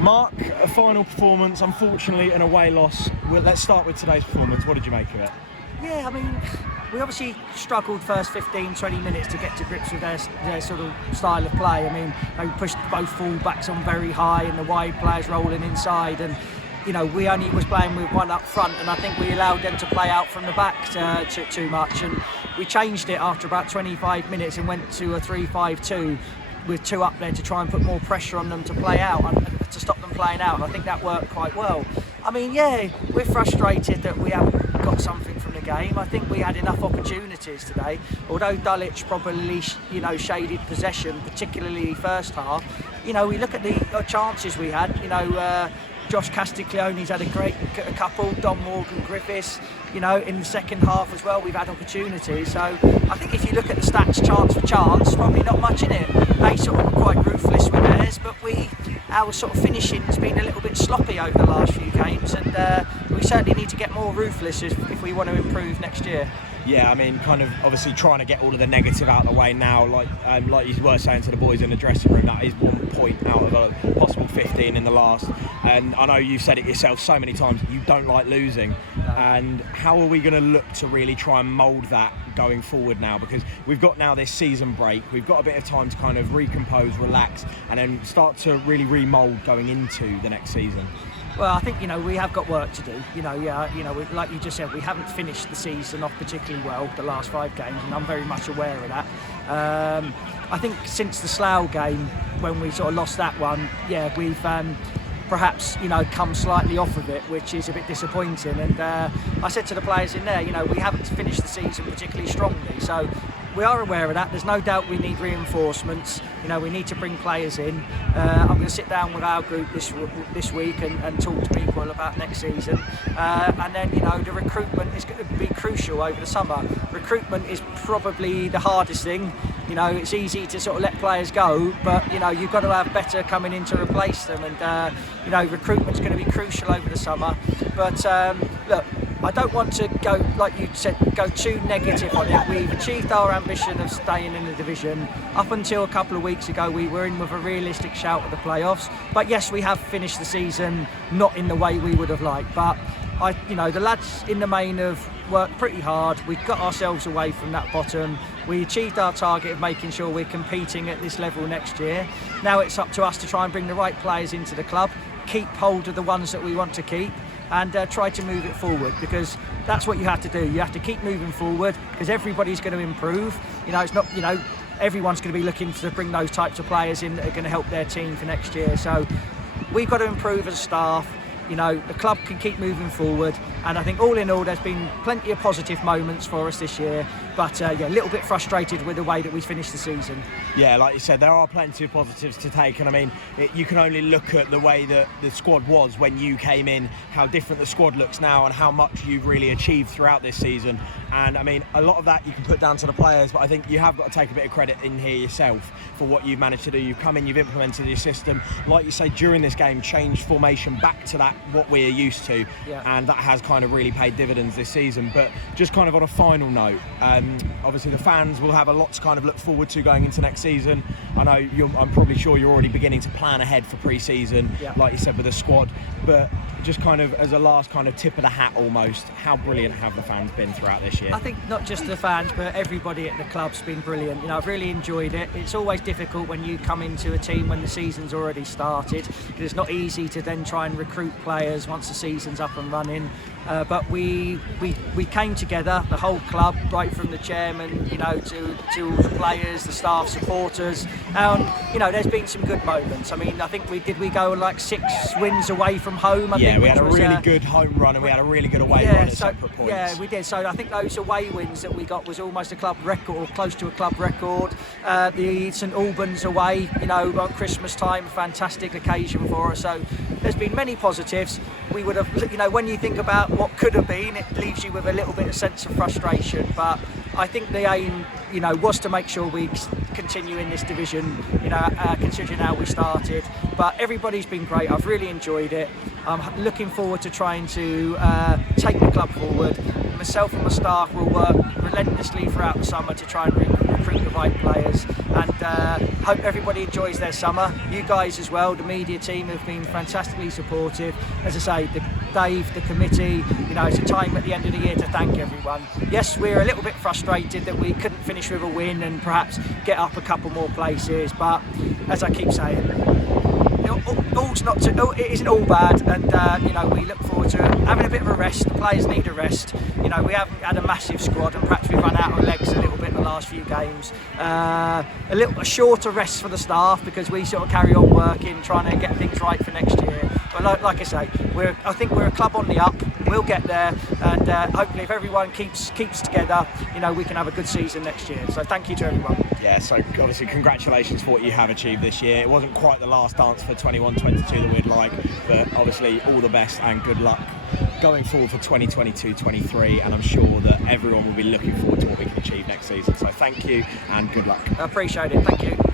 Mark, a final performance, unfortunately an away loss. Let's start with today's performance. What did you make of it? Yeah, I mean, we obviously struggled first 15, 20 minutes to get to grips with their sort of style of play. I mean, they pushed both full-backs on very high and the wide players rolling inside, and we only was playing with one up front, and I think we allowed them to play out from the back too much, and we changed it after about 25 minutes and went to a 3-5-2 with two up there to try and put more pressure on them to play out and to stop them playing out. And I think that worked quite well. I mean, yeah, we're frustrated that we haven't got something from the game. I think we had enough opportunities today. Although Dulwich probably, shaded possession, particularly first half. We look at the chances we had. Josh Castiglione's had a couple, Don Morgan Griffiths, in the second half as well, we've had opportunities. So I think if you look at the stats chance for chance, probably not much in it. They sort of were quite ruthless with theirs, but our sort of finishing has been a little bit sloppy over the last few games, and we certainly need to get more ruthless if we want to improve next year. Yeah, I mean, kind of obviously trying to get all of the negative out of the way now, like you were saying to the boys in the dressing room, that is 1 point out of a possible 15 in the last. And I know you've said it yourself so many times, you don't like losing. And how are we going to look to really try and mould that going forward now? Because we've got now this season break, we've got a bit of time to kind of recompose, relax, and then start to really remould going into the next season. Well, I think, we have got work to do. Like you just said, we haven't finished the season off particularly well, the last 5 games, and I'm very much aware of that. I think since the Slough game, when we sort of lost that one, we've perhaps, come slightly off of it, which is a bit disappointing. And I said to the players in there, we haven't finished the season particularly strongly. So we are aware of that. There's no doubt we need reinforcements. We need to bring players in. I'm going to sit down with our group this week and talk to people about next season. And then, the recruitment is going to be crucial over the summer. Recruitment is probably the hardest thing. It's easy to sort of let players go, but, you've got to have better coming in to replace them. And, recruitment's going to be crucial over the summer. But, look, I don't want to go, like you said, go too negative on it. We've achieved our ambition of staying in the division. Up until a couple of weeks ago, we were in with a realistic shout at the playoffs. But yes, we have finished the season not in the way we would have liked. But the lads in the main have worked pretty hard. We got ourselves away from that bottom. We achieved our target of making sure we're competing at this level next year. Now it's up to us to try and bring the right players into the club, keep hold of the ones that we want to keep, and try to move it forward, because that's what you have to do. You have to keep moving forward, because everybody's going to improve. It's not, everyone's going to be looking to bring those types of players in that are going to help their team for next year. So we've got to improve as a staff. The club can keep moving forward, and I think all in all there's been plenty of positive moments for us this year, but a little bit frustrated with the way that we finished the season. Yeah, like you said, there are plenty of positives to take, and I mean, you can only look at the way that the squad was when you came in, how different the squad looks now, and how much you've really achieved throughout this season. And I mean, a lot of that you can put down to the players, but I think you have got to take a bit of credit in here yourself for what you've managed to do. You've come in, you've implemented your system, like you say, during this game, changed formation back to that what we're used to, and that has kind of really paid dividends this season. But just kind of on a final note, obviously the fans will have a lot to kind of look forward to going into next season. I know I'm probably sure you're already beginning to plan ahead for pre-season, like you said, with the squad, but just kind of as a last kind of tip of the hat almost, how brilliant have the fans been throughout this year? I think not just the fans, but everybody at the club's been brilliant. I've really enjoyed it. It's always difficult when you come into a team when the season's already started, because it's not easy to then try and recruit players once the season's up and running. But we came together, the whole club, right from the chairman, to all the players, the staff, supporters. There's been some good moments. I mean, I think we go like 6 wins away from home. I think, we had a really good home run, and we had a really good away run at separate points. Yeah, we did. So I think those away wins that we got was almost a club record, or close to a club record. The St Albans away, on Christmas time, fantastic occasion for us. So there's been many positives. We would have, when you think about what could have been, it leaves you with a little bit of sense of frustration. But I think the aim, was to make sure we continue in this division, considering how we started. But everybody's been great. I've really enjoyed it. I'm looking forward to trying to take the club forward. Myself and my staff will work relentlessly throughout the summer to try and recruit the right players, and hope everybody enjoys their summer. You guys as well, the media team, have been fantastically supportive. As I say, Dave, the committee, it's a time at the end of the year to thank everyone. Yes, we're a little bit frustrated that we couldn't finish with a win and perhaps get up a couple more places, but as I keep saying, it isn't all bad, and we look forward to having a bit of a rest. The players need a rest. We haven't had a massive squad, and perhaps we've run out of legs a little bit in the last few games. A shorter rest for the staff, because we sort of carry on working, trying to get things right for next year. But like I say, I think we're a club on the up. We'll get there, and hopefully, if everyone keeps together, we can have a good season next year. So thank you to everyone. Yeah, so obviously congratulations for what you have achieved this year. It wasn't quite the last dance for 21-22 that we'd like, but obviously all the best and good luck going forward for 2022-23, and I'm sure that everyone will be looking forward to what we can achieve next season. So thank you and good luck. I appreciate it. Thank you.